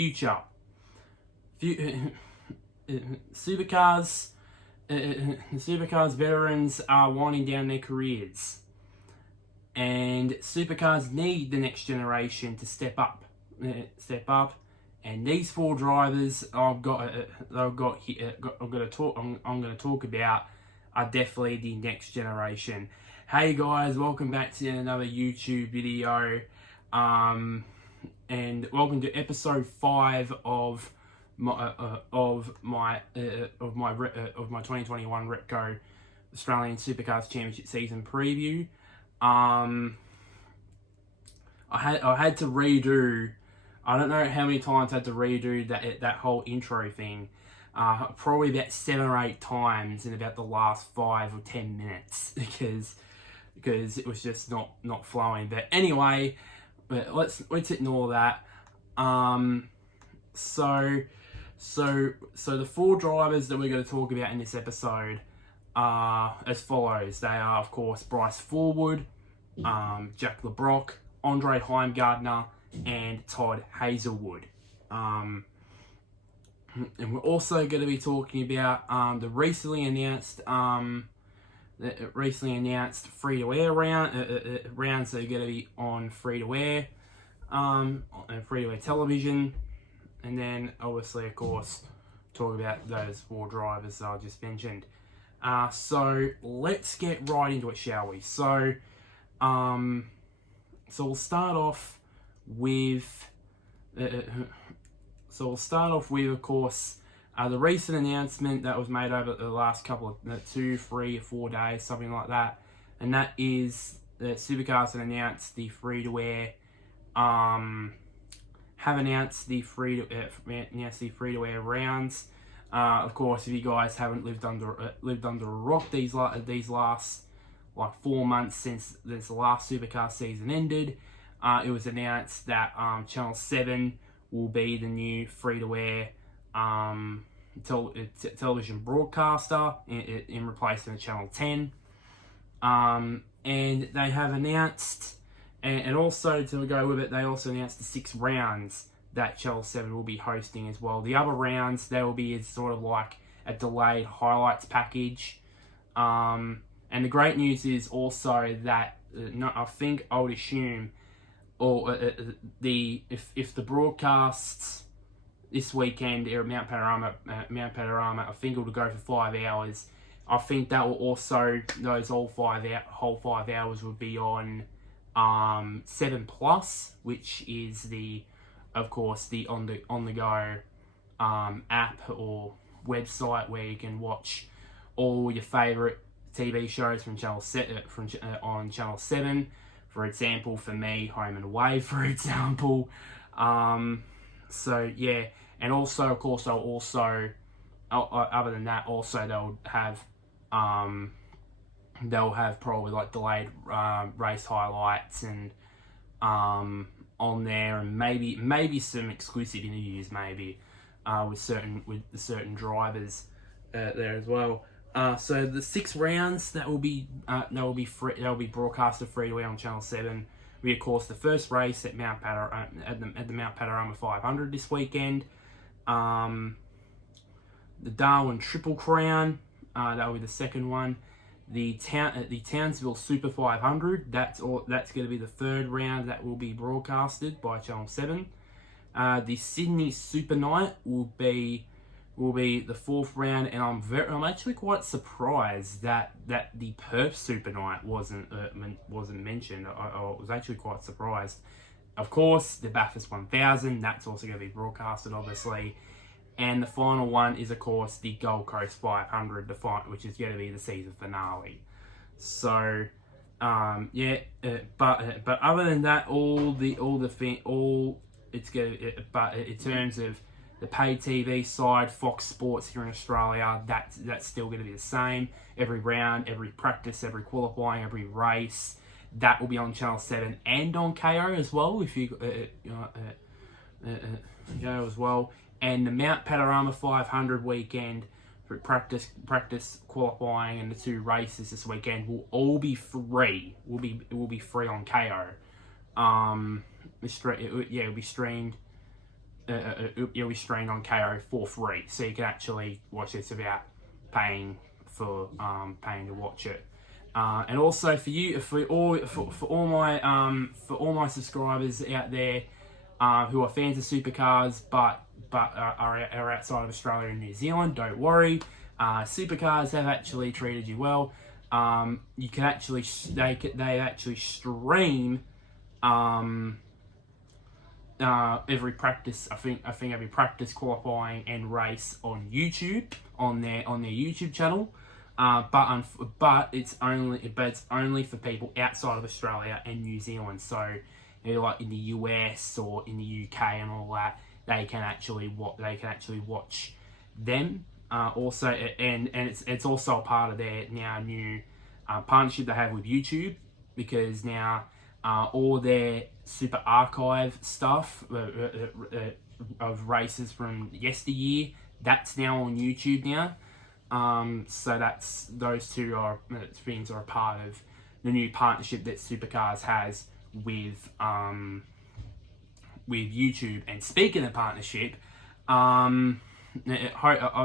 future. Supercars, the Supercars veterans are winding down their careers, and Supercars need the next generation to step up. And these four drivers I'm going to talk about are definitely the next generation. Hey guys, welcome back to another YouTube video, and welcome to episode 5 of my 2021 Repco Australian Supercars Championship season preview. I had to redo. I don't know how many times I had to redo that whole intro thing. Probably about 7 or 8 times in about the last 5 or 10 minutes because it was just not flowing. But anyway, let's ignore that. So the 4 drivers that we're going to talk about in this episode are as follows. They are, of course, Bryce Ballwood, Jack LeBrocq, Andre Heimgartner, and Todd Hazelwood. And we're also going to be talking about the recently announced free-to-air rounds that are going to be on free-to-air and free-to-air television. And then, obviously, of course, talk about those 4 drivers that I just mentioned. So let's get right into it, shall we? So we'll start off with, of course, the recent announcement that was made over the last couple of 2, 3, or 4 days, something like that, and that is that Supercars have announced the free-to-air. Have announced the free-to-air rounds. Of course, if you guys haven't lived under a rock these last 4 months since the last Supercar season ended, it was announced that Channel 7 will be the new free-to-air television broadcaster in replacement of Channel 10. And they have announced, and also to go with it, they also announced the 6 rounds that Channel 7 will be hosting as well. The other rounds, they will be as sort of like a delayed highlights package. And the great news is also that I think I would assume, or if the broadcasts this weekend are at Mount Panorama, I think it will go for 5 hours. I think that will also, those whole 5 hours would be on 7 Plus, which is of course the on the go app or website where you can watch all your favorite TV shows from on Channel 7. For example, for me, Home and Away, for example. So yeah, and also, of course, other than that, also they'll have probably like delayed race highlights and on there, and maybe some exclusive interviews, with certain drivers there as well. So the 6 rounds that will be broadcasted free-to-air on Channel 7. We, of course, the first race at Mount the Mount Panorama 500 this weekend. The Darwin Triple Crown, that will be the second one. The Townsville Super 500, that's going to be the 3rd round that will be broadcasted by Channel 7. The Sydney Super Night will be the 4th round, and I'm actually quite surprised that the Perth Super Night wasn't mentioned. I was actually quite surprised. Of course, the Bathurst 1000, that's also going to be broadcasted, obviously. And the final one is, of course, the Gold Coast 500, which is going to be the season finale. So, but other than that, but in terms of the paid TV side, Fox Sports here in Australia, that's still going to be the same. Every round, every practice, every qualifying, every race, that will be on Channel 7 and on KO as well, if you go as well. And the Mount Panorama 500 weekend for practice, qualifying, and the 2 races this weekend will all be free. It will be free on KO. It'll be streamed it'll be streamed on KO for free, so you can actually watch this without paying to watch it. And also for all my subscribers out there who are fans of Supercars but are outside of Australia and New Zealand, don't worry. Supercars have actually treated you well. You can actually they actually stream every practice. I think every practice, qualifying and race on YouTube on their YouTube channel. But it's only for people outside of Australia and New Zealand. So, like in the US or in the UK and all that, they can actually watch them. Also, and it's also a part of their now new partnership they have with YouTube, because now all their Super Archive stuff of races from yesteryear, that's now on YouTube now. So those two things are a part of the new partnership that Supercars has with YouTube. And speaking of partnership,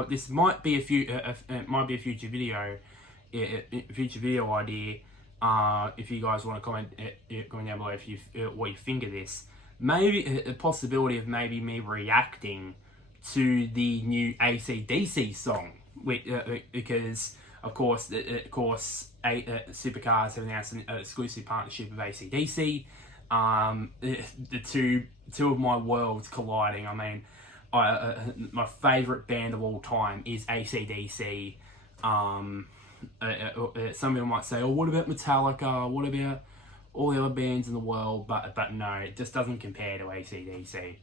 this might be a future video idea. If you guys want to comment down below what you think of this, maybe a possibility of maybe me reacting to the new AC/DC song, because of course Supercars have announced an exclusive partnership with AC/DC. The two of my worlds colliding. I mean, my favourite band of all time is AC/DC. Some people might say, "Oh, what about Metallica? What about all the other bands in the world?" But no, it just doesn't compare to AC/DC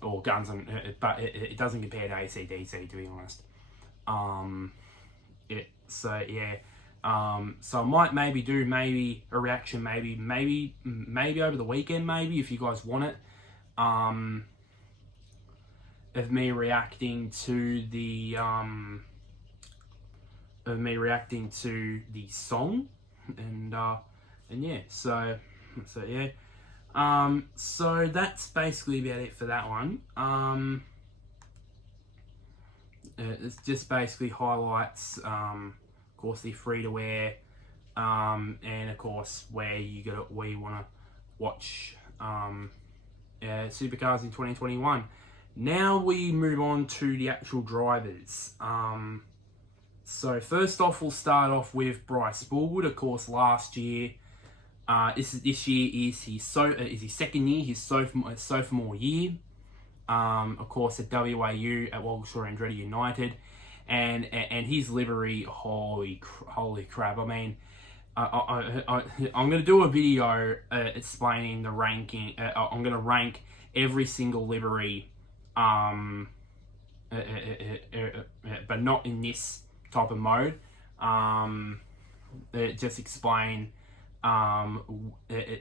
or Guns N'. But it doesn't compare to AC/DC, to be honest. So I might maybe do a reaction, maybe over the weekend, maybe if you guys want it, of me reacting to the song, and yeah, so that's basically about it for that one. It's just basically highlights, of course, the free to wear, and of course where we want to watch Supercars in 2021. Now we move on to the actual drivers. So first off, we'll start off with Bryce Ballwood. Of course, last year, this year is his second year, his sophomore year. Of course, at WAU at Walsall Andretti United, and his livery, holy crap! I mean, I'm going to do a video explaining the ranking. I'm going to rank every single livery, but not in this type of mode. Just explain,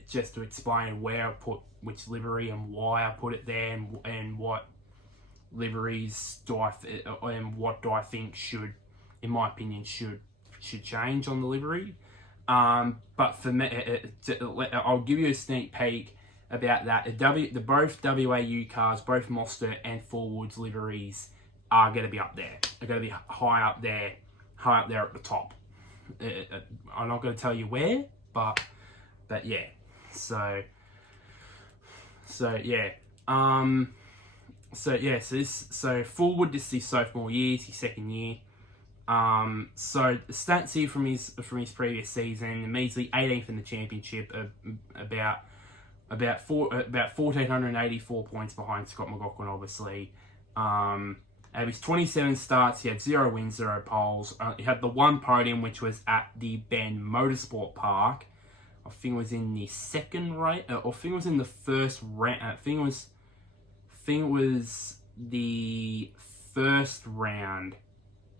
just to explain where I put which livery and why I put it there, and what liveries and what do I think should, in my opinion, should change on the livery. But for me, I'll give you a sneak peek about that. Both WAU cars, both Mostert and Fullwood's liveries are going to be up there. They're going to be high up there at the top. I'm not going to tell you where, but yeah. So Fullwood, this is his sophomore year, it's his second year. So the stats here from his previous season: measly 18th in the championship, about 1,484 points behind Scott McLaughlin, obviously. Out of his 27 starts, he had 0 wins, 0 poles. He had the one podium, which was at the Bend Motorsport Park. I think it was in the second race, or I think it was in the first round. I think it was the first round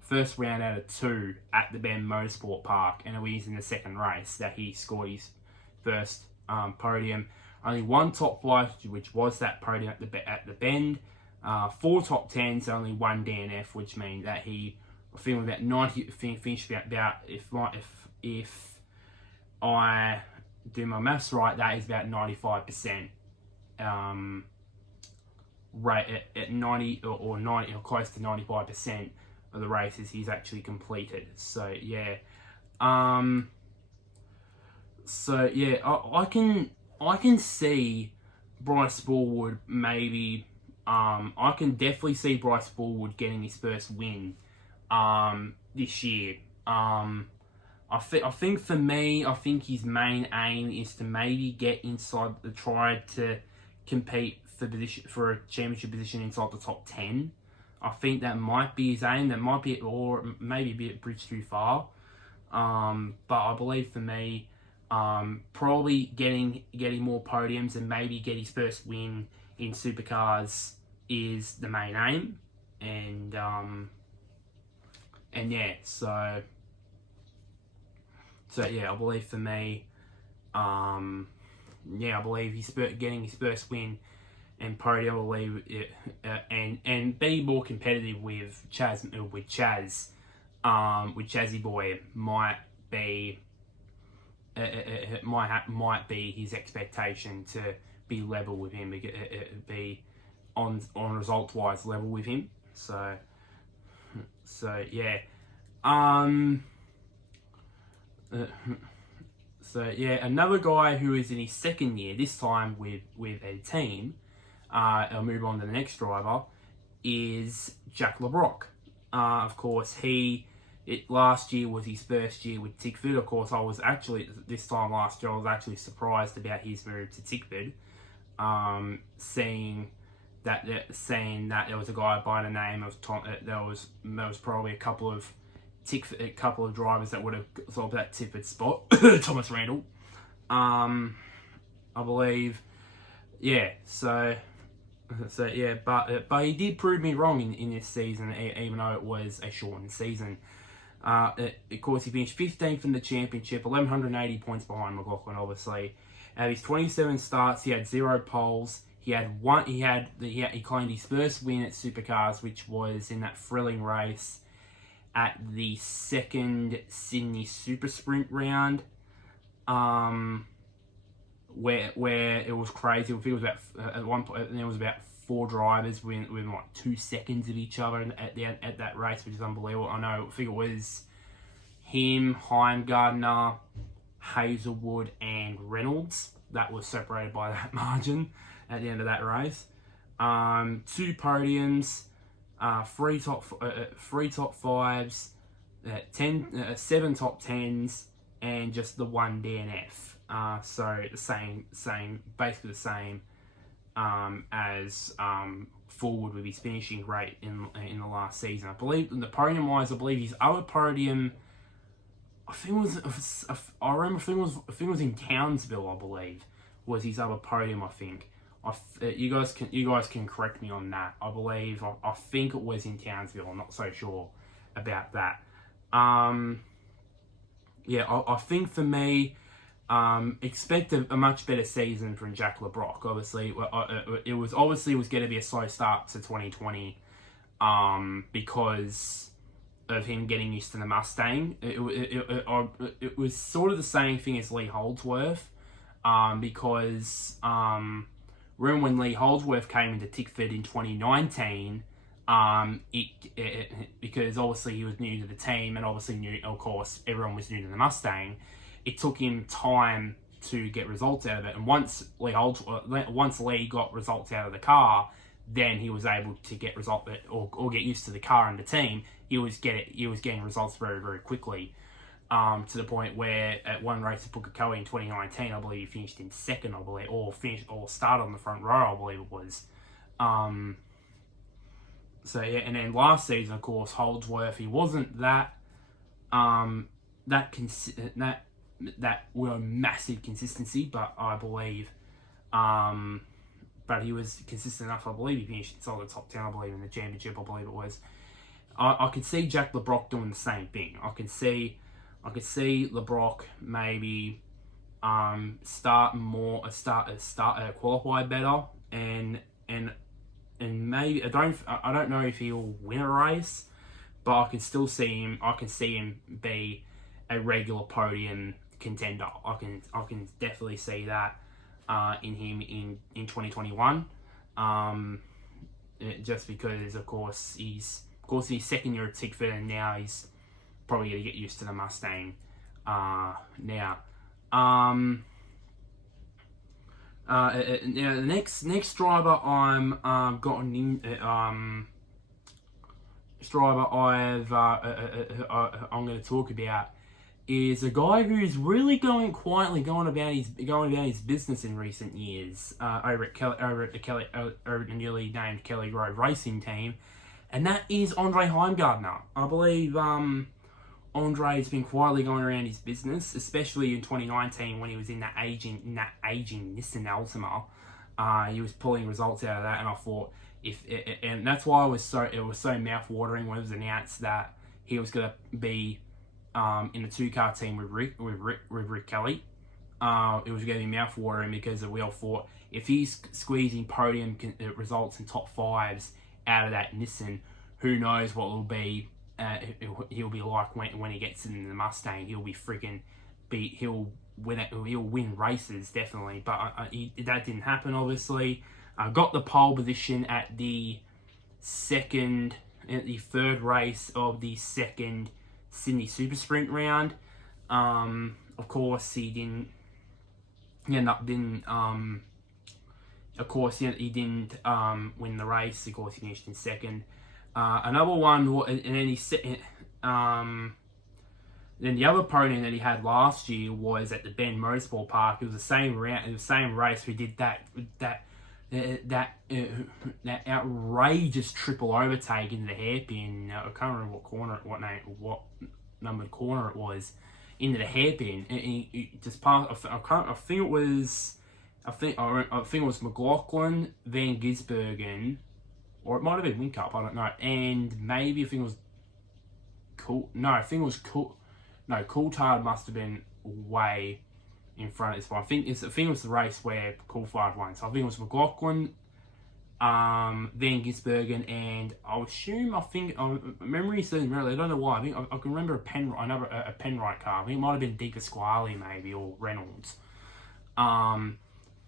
out of 2 at the Bend Motorsport Park, and it was in the second race that he scored his first podium. Only one top 5, which was that podium at the Bend. 4 top 10s, only 1 DNF, which means that he, I think about 90, finished about if I do my maths right, that is about 95%. rate at 90 or 90 or close to 95% of the races he's actually completed. So yeah, I can see Bryce Ballwood maybe. I can definitely see Bryce Ballwood getting his first win this year. I think for me, I think his main aim is to maybe get inside the try to compete for a championship position inside the top 10. I think that might be his aim. That might be, or maybe a bit bridge too far. But I believe for me, probably getting more podiums and maybe get his first win in Supercars is the main aim. And yeah, so yeah, I believe for me, I believe he's getting his first win and podium. I believe it, and be more competitive with Chazzy Boy might be might be his expectation to be level with him, be on result wise level with him. So yeah. So yeah, another guy who is in his second year, this time with a team, I'll move on to the next driver, is Jack LeBrocq. Of course, last year was his first year with Tickford. Of course, I was actually, this time last year, I was actually surprised about his move to Tickford, seeing that there was a guy by the name of Tom. There was probably a couple of drivers that would have thought that Tickford spot. Thomas Randall, I believe. Yeah, so yeah, but he did prove me wrong in this season, even though it was a shortened season. Of course, he finished 15th in the championship, 1,180 points behind McLaughlin. Obviously, out of his 27 starts, he had 0 poles. He claimed his first win at Supercars, which was in that thrilling race at the second Sydney Super Sprint round, where it was crazy. I think it was about at one point there was about 4 drivers within like 2 seconds of each other at that race, which is unbelievable. I think it was him, Heimgartner, Hazelwood, and Reynolds that was separated by that margin at the end of that race. 2 podiums, 3 top 5s, 7 top 10s, and just the 1 DNF. So basically the same as Fullwood with his finishing rate in the last season. I believe the podium wise, his other podium, I think it was in Townsville. I believe was his other podium. I think. You guys can correct me on that. I think it was in Townsville. I'm not so sure about that. Yeah, I think for me, expect a much better season from Jack LeBrocq. Obviously, it was going to be a slow start to 2020, because of him getting used to the Mustang. It was sort of the same thing as Lee Holdsworth, because remember when Lee Holdsworth came into Tickford in 2019, because obviously he was new to the team, and obviously of course, everyone was new to the Mustang. It took him time to get results out of it, and once Lee got results out of the car, then he was able to get or get used to the car and the team. He was getting results very, very quickly, to the point where at one race at Percat in 2019, I believe he finished in second, or started on the front row, I believe it was. So yeah, and then last season, of course, Holdsworth, he wasn't that were massive consistency, but I believe, but he was consistent enough. I believe he finished inside the top 10. I believe in the championship. I believe it was. I could see Jack LeBrocq doing the same thing. I could see LeBrocq maybe qualify better, and maybe I don't know if he'll win a race, but I can still see him. I can see him be a regular podium contender. I can definitely see that in him in 2021. just because, of course, he's in his second year at Tickford, and now he's probably going to get used to the Mustang now. Now the next driver I'm gotten in I'm going to talk about is a guy who's really going about his business in recent years over at the newly named Kelly Grove Racing Team, and that is Andre Heimgartner. I believe Andre's been quietly going around his business, especially in 2019 when he was in that aging Nissan Altima. He was pulling results out of that, and I thought and that's why it was so mouth-watering when it was announced that he was going to be in the 2-car team with Rick Kelly. It was going to be mouth-watering because we all thought if he's squeezing podium results and top 5s out of that Nissan, who knows what will be. He'll be like when he gets in the Mustang. He'll win races definitely, but that didn't happen. Obviously, got the pole position at the third race of the second Sydney Super Sprint round. Of course, he didn't win the race. Of course, he finished in second. Another one, and then the other podium that he had last year was at the Bend Motorsport Park. It was the same round, the same race. We did that outrageous triple overtake into the hairpin. I can't remember what numbered corner it was, into the hairpin. And he just passed. I think it was McLaughlin, Van Gisbergen, or it might have been Whincup, I don't know. And maybe I think it was Coulthard must have been way in front of this one. I think it was the race where Coulthard won. So I think it was McLaughlin, Van Gisbergen, and memory serves me really. I don't know why. I think I can remember a Penrite car. I think it might have been Pasquale maybe, or Reynolds.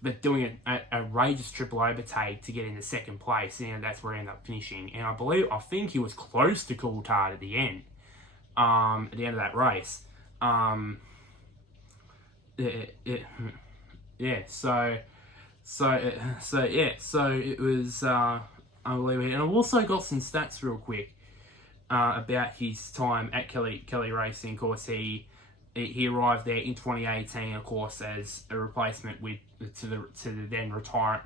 But doing an outrageous triple overtake to get into second place, and that's where he ended up finishing. And I think he was close to Coulthard at the end of that race. So it was unbelievable. And I've also got some stats real quick about his time at Kelly Racing. Of course, he arrived there in 2018, of course, as a replacement to the retired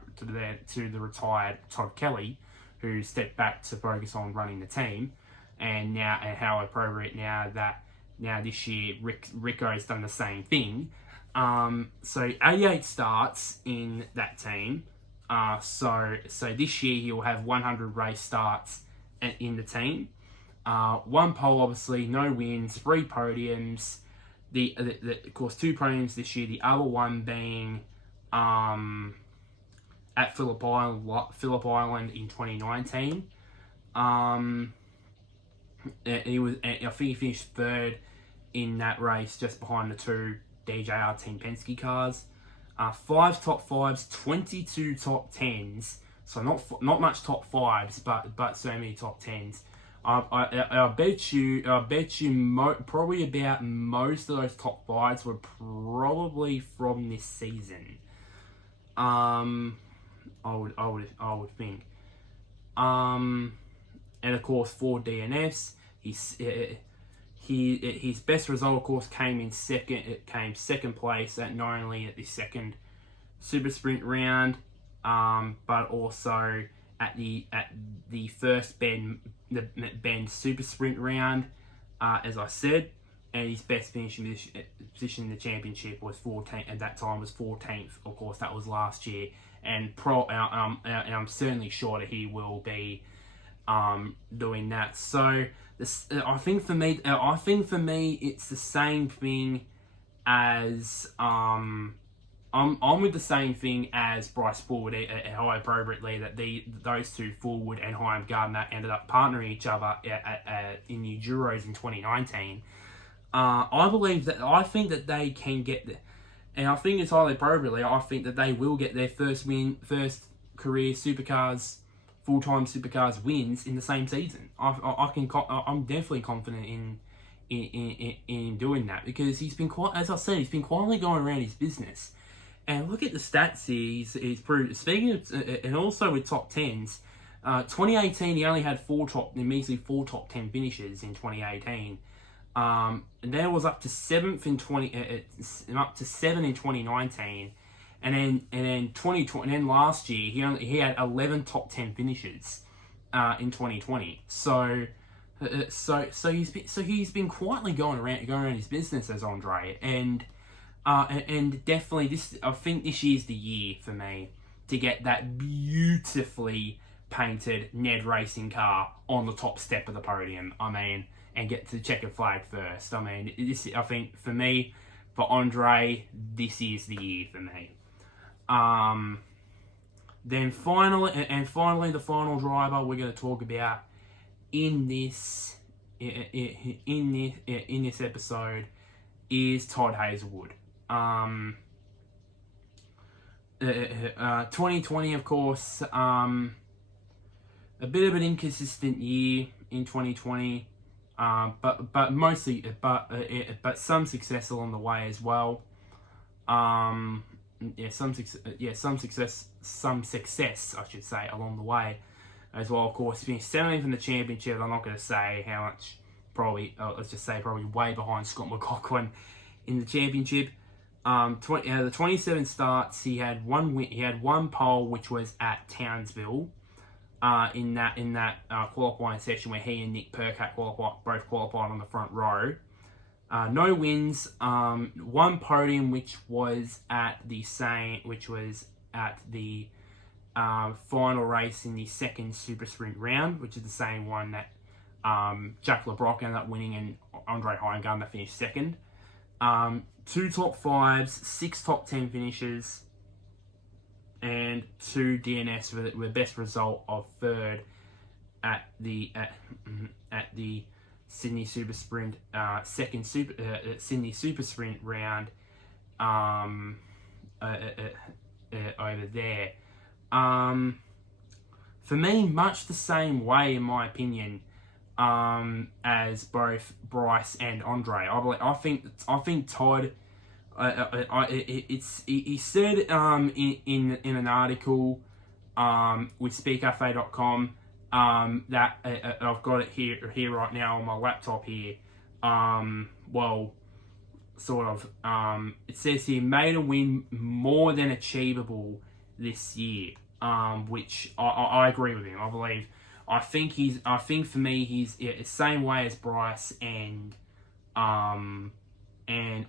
Todd Kelly, who stepped back to focus on running the team. And how appropriate now this year Rico's done the same thing. So 88 starts in that team. So this year he'll have 100 race starts in the team. One pole, obviously, no wins, 3 podiums. Of course, 2 podiums this year. The other one being at Phillip Island in 2019. I think he finished 3rd in that race, just behind the 2 DJR Team Penske cars. 5 top 5s, 22 top 10s. So not much top 5s, but so many top 10s. I bet you probably about most of those top 5s were probably from this season. I would think. And of course, 4 DNFs. His best result, of course, came second place not only at the second Super Sprint round, but also at the first Bend Super Sprint round, as I said. And his best finishing position in the championship was 14th. At that time, was 14th. Of course, that was last year. And I'm certainly sure that he will be doing that. So I think for me, it's the same thing as I'm with the same thing as Bryce Ballwood, how appropriately that those two, Fullwood and Heimgartner, ended up partnering each other in the Enduros in 2019. I think that they can get there, and I think entirely appropriately, I think that they will get their first career Supercars full-time Supercars wins in the same season. I'm definitely confident in doing that, because he's been quite, as I said, he's been quietly going around his business. And look at the stats here. He's proved, speaking of, and also with top tens. 2018, he only had measly four top 10 finishes in 2018. And then it was up to seventh in up to 7 in 2019, and then 2020. And then last year he had 11 top 10 finishes in 2020. So he's been quietly going around his business as Andre, and definitely I think this year's the year for me to get that beautifully painted Ned racing car on the top step of the podium. I mean, and get to the checkered flag first. I mean, I think for me, for Andre, this is the year for me. Then finally, the final driver we're going to talk about in this episode is Todd Hazelwood. 2020, of course, a bit of an inconsistent year in 2020, but some success along the way as well. Some success, I should say, along the way as well. Of course, finished 17th in the championship. I'm not going to say how much. Let's just say probably way behind Scott McLaughlin in the championship. Out of the 27 starts, he had one win. He had one pole, which was at Townsville, in that qualifying session where he and Nick Percat both qualified on the front row. No wins. One podium, which was at the final race in the second super sprint round, which is the same one that Jack LeBrocq ended up winning, and Andre Heimgartner finished second. 2 top 5s, 6 top 10 finishes, and 2 DNS with the best result of third at the Sydney Super Sprint Sydney Super Sprint round over there. For me, much the same way, in my opinion, as both Bryce and Andre. I think Todd. He said in an article with SpeakCafe.com that I've got it here right now on my laptop here. It says here, made a win more than achievable this year, which I agree with him. I think for me he's the same way as Bryce and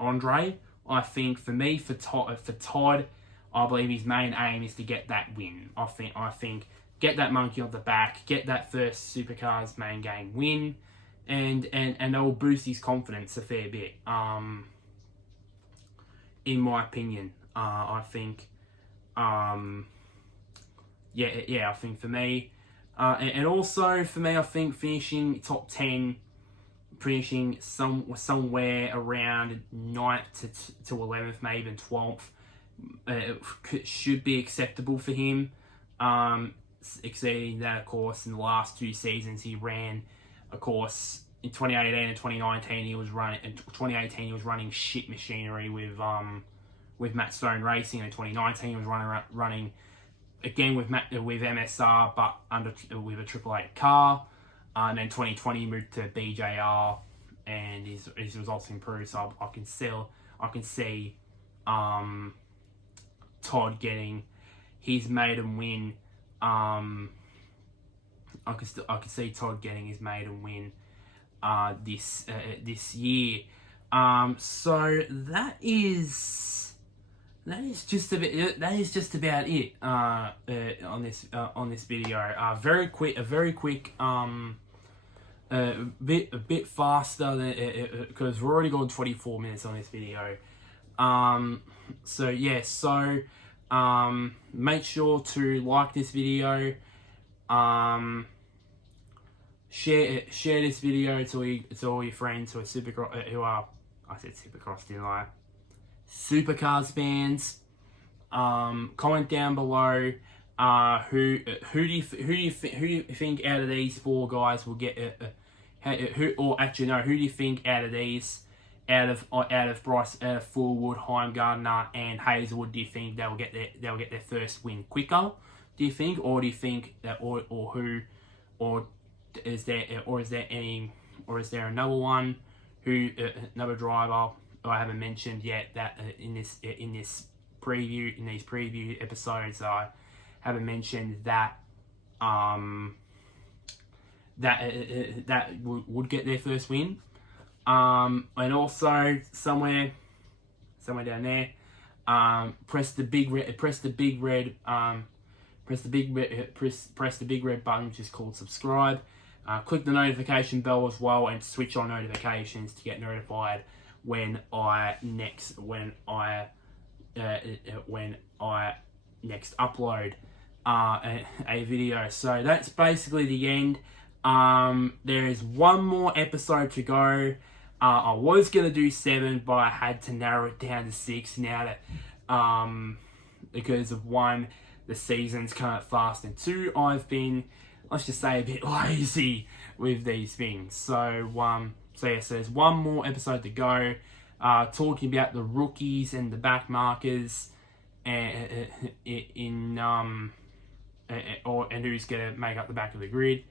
Andre. I think for me, for Todd, I believe his main aim is to get that win. I think get that monkey on the back, get that first Supercars main game win, and that will boost his confidence a fair bit. In my opinion, I think, I think for me, and also for me, I think finishing top 10. Finishing somewhere around 9th to 11th, maybe even 12th, should be acceptable for him. Exceeding that, of course, in the last 2 seasons he ran, of course, in 2018 and 2019 he was running. In 2018 he was running shit machinery with Matt Stone Racing. In 2019 he was running again with MSR, but with a Triple 8 car. And then 2020 he moved to BJR, and his results improved. So I can see Todd getting his maiden win. I can see Todd getting his maiden win this year. So that is just about it on this video. A very quick. A bit faster than because we're already gone 24 minutes on this video. Make sure to like this video. Share this video to all your friends who are Supercross, didn't I? Supercars fans. Comment down below Who do you think out of these four guys will get who do you think out of these, out of Bryce, Fullwood, Heimgartner, and Hazelwood, do you think they'll get their first win quicker? Do you think, or do you think that, or is there another one who another driver who I haven't mentioned yet that in these preview episodes I haven't mentioned that that would get their first win, and also somewhere down there, press the big red button, which is called subscribe. Click the notification bell as well, and switch on notifications to get notified when I next upload a video. So that's basically the end. There is one more episode to go. I was gonna do 7, but I had to narrow it down to 6 now that because of 1, the season's come out fast, and 2, I've been, let's just say, a bit lazy with these things. So so there's one more episode to go, talking about the rookies and the back markers, and who's gonna make up the back of the grid,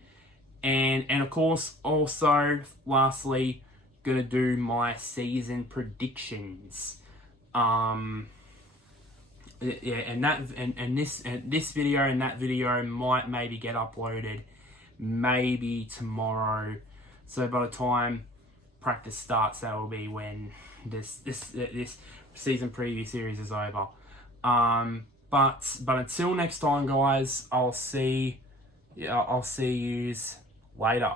and of course also lastly gonna do my season predictions. This video and that video might maybe get uploaded maybe tomorrow. So by the time practice starts, that will be when this season preview series is over. But until next time, guys, I'll see yous later.